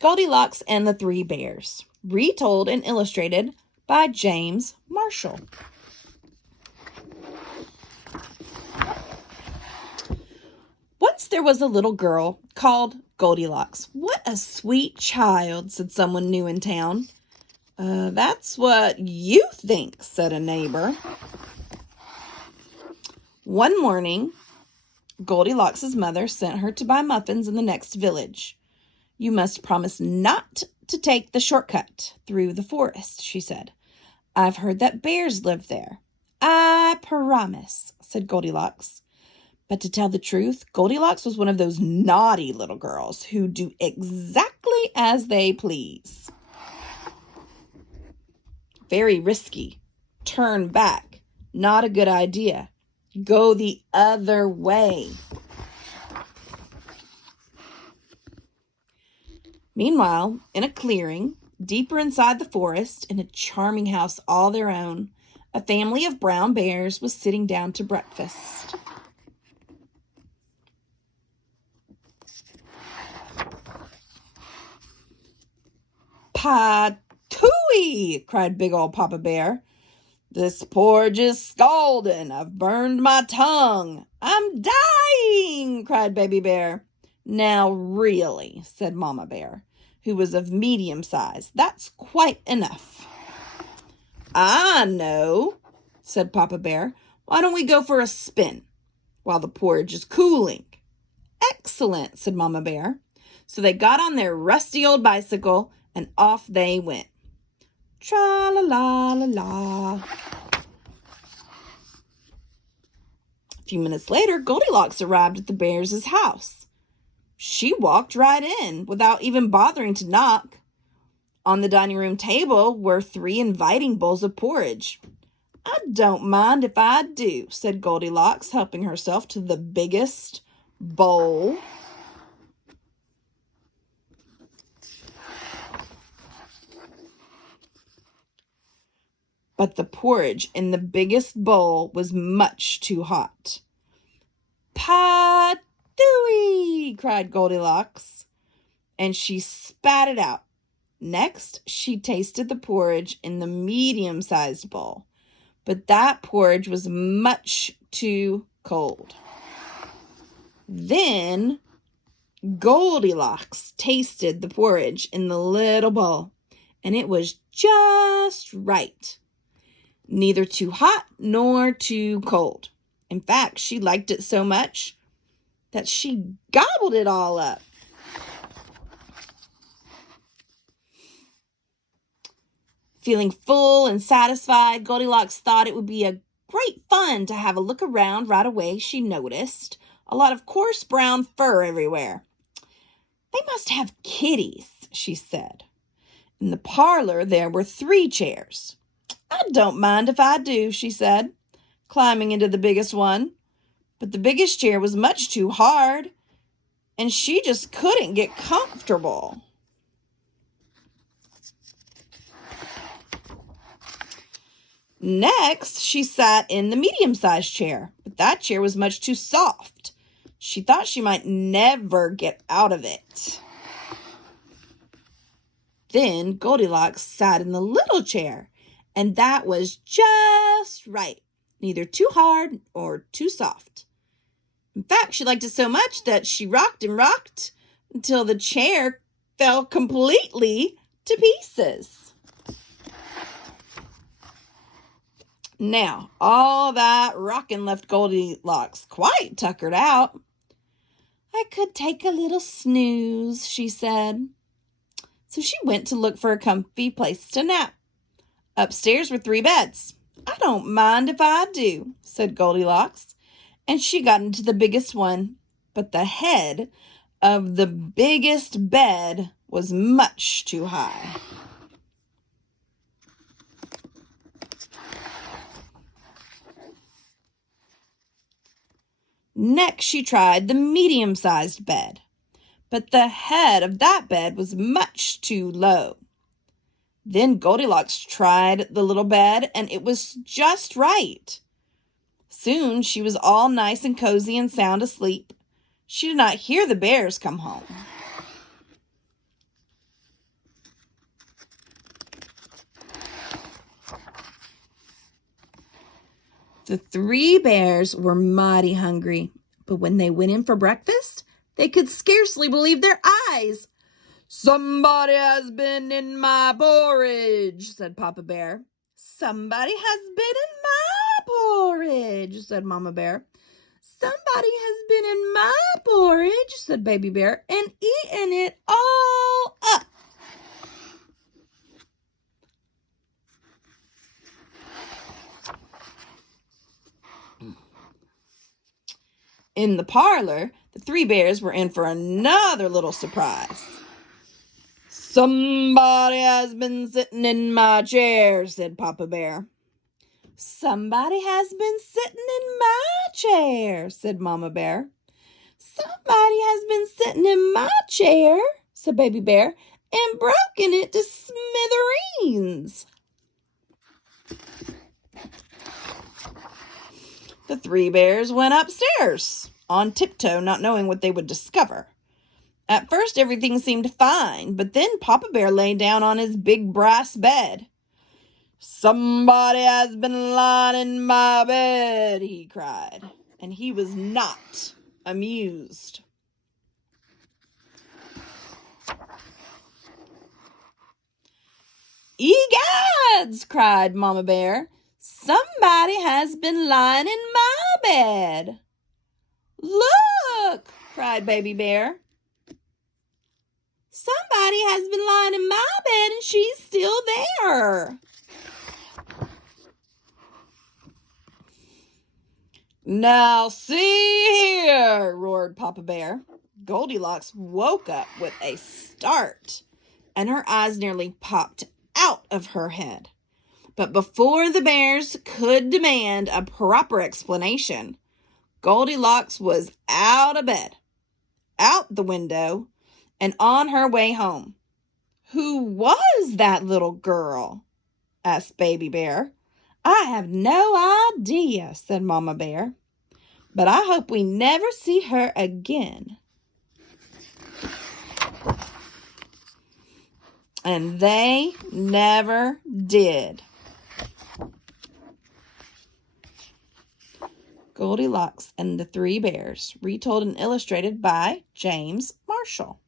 Goldilocks and the Three Bears, retold and illustrated by James Marshall. Once there was a little girl called Goldilocks. "What a sweet child," said someone new in town. That's what you think," said a neighbor. One morning, Goldilocks' mother sent her to buy muffins in the next village. "You must promise not to take the shortcut through the forest," she said. "I've heard that bears live there." "I promise," said Goldilocks. But to tell the truth, Goldilocks was one of those naughty little girls who do exactly as they please. Very risky. Turn back. Not a good idea. Go the other way. Meanwhile, in a clearing, deeper inside the forest, in a charming house all their own, a family of brown bears was sitting down to breakfast. "Patooey!" cried big old Papa Bear. "This porridge is scalding. I've burned my tongue." "I'm dying!" cried Baby Bear. "Now really," said Mama Bear, who was of medium size. "That's quite enough." "I know," said Papa Bear. "Why don't we go for a spin while the porridge is cooling?" "Excellent," said Mama Bear. So they got on their rusty old bicycle and off they went. Tra-la-la-la-la. A few minutes later, Goldilocks arrived at the bears' house. She walked right in without even bothering to knock. On the dining room table were 3 inviting bowls of porridge. "I don't mind if I do," said Goldilocks, helping herself to the biggest bowl. But the porridge in the biggest bowl was much too hot. "Patooey!" cried Goldilocks, and she spat it out. Next, she tasted the porridge in the medium-sized bowl, but that porridge was much too cold. Then Goldilocks tasted the porridge in the little bowl, and it was just right. Neither too hot nor too cold. In fact, she liked it so much that she gobbled it all up. Feeling full and satisfied, Goldilocks thought it would be a great fun to have a look around. Right away, she noticed a lot of coarse brown fur everywhere. "They must have kitties," she said. In the parlor, there were 3 chairs. "I don't mind if I do," she said, climbing into the biggest one. But the biggest chair was much too hard, and she just couldn't get comfortable. Next, she sat in the medium-sized chair, but that chair was much too soft. She thought she might never get out of it. Then Goldilocks sat in the little chair, and that was just right, neither too hard or too soft. In fact, she liked it so much that she rocked and rocked until the chair fell completely to pieces. Now, all that rocking left Goldilocks quite tuckered out. "I could take a little snooze," she said. So she went to look for a comfy place to nap. Upstairs were 3 beds. "I don't mind if I do," said Goldilocks, and she got into the biggest one. But the head of the biggest bed was much too high. Next, she tried the medium-sized bed, but the head of that bed was much too low. Then Goldilocks tried the little bed, and it was just right. Soon she was all nice and cozy and sound asleep. She did not hear the bears come home. The 3 bears were mighty hungry, but when they went in for breakfast, they could scarcely believe their eyes. "Somebody has been in my porridge," said Papa Bear. "Somebody has been in my porridge," said Mama Bear. "Somebody has been in my porridge," said Baby Bear, "and eaten it all up." In the parlor, the 3 bears were in for another little surprise. "Somebody has been sitting in my chair," said Papa Bear. "Somebody has been sitting in my chair," said Mama Bear. "Somebody has been sitting in my chair," said Baby Bear, "and broken it to smithereens." The 3 bears went upstairs, on tiptoe, not knowing what they would discover. At first, everything seemed fine, but then Papa Bear lay down on his big brass bed. "Somebody has been lying in my bed," he cried, and he was not amused. "Egads!" cried Mama Bear. "Somebody has been lying in my bed." "Look!" cried Baby Bear. "Somebody has been lying in my bed and she's still there." "Now see here," roared Papa Bear. Goldilocks woke up with a start, and her eyes nearly popped out of her head. But before the bears could demand a proper explanation, Goldilocks was out of bed, out the window, and on her way home. "Who was that little girl?" asked Baby Bear. "I have no idea," said Mama Bear. "But I hope we never see her again." And they never did. Goldilocks and the 3 Bears, retold and illustrated by James Marshall.